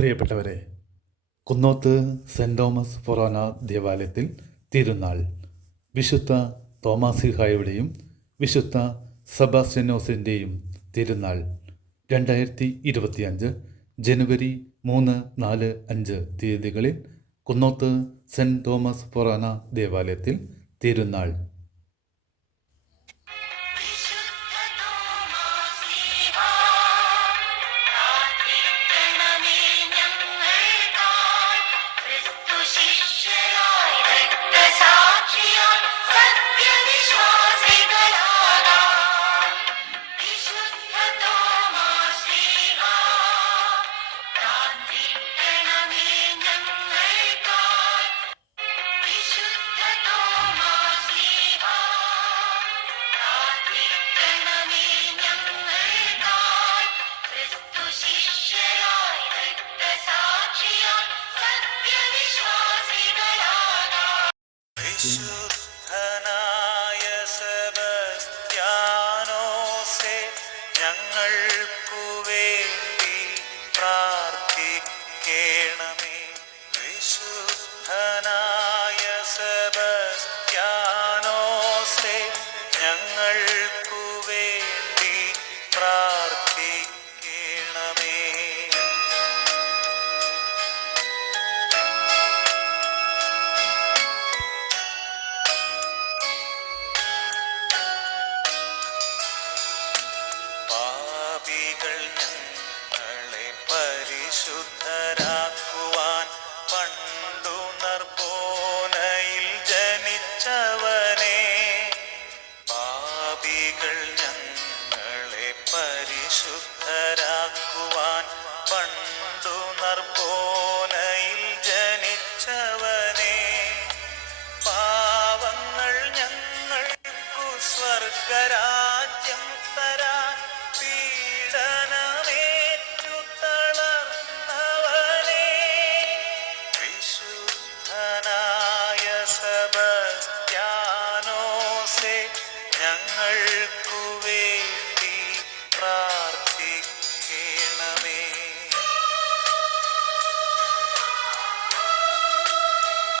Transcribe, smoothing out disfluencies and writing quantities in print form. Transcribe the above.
പ്രിയപ്പെട്ടവരെ, Kunnoth cent Thomas ഫൊറോന ദേവാലയത്തിൽ തിരുനാൾ വിശുദ്ധ തോമാസിഹായുടെയും വിശുദ്ധ സെബാസ്റ്റ്യനോസിൻ്റെയും തിരുനാൾ 2025 ജനുവരി 3, 4, 5 തീയതികളിൽ കുന്നോത്ത് സെൻറ് തോമസ് ഫൊറോന ദേവാലയത്തിൽ തിരുനാൾ. വിശുദ്ധനായ സെബസ്ത്യാനോസേ, ഞങ്ങൾക്കു വേണ്ടി പ്രാർത്ഥിക്കേണമേ. വിശുദ്ധനായ സെബസ്ത്യാനോസേ, ഞങ്ങൾക്കു വേണ്ടി പ്രാർത്ഥിക്കേണമേ. ഞങ്ങളെ പരിശുദ്ധരാക്കുവാൻ പണ്ടു നർബോനയിൽ ജനിച്ചവനെ. പാപികൾ ഞങ്ങളെ പരിശുദ്ധരാക്കുവാൻ പണ്ടു നർബോനയിൽ ജനിച്ചവനെ. പാവങ്ങൾ ഞങ്ങൾക്കു സ്വർഗരാ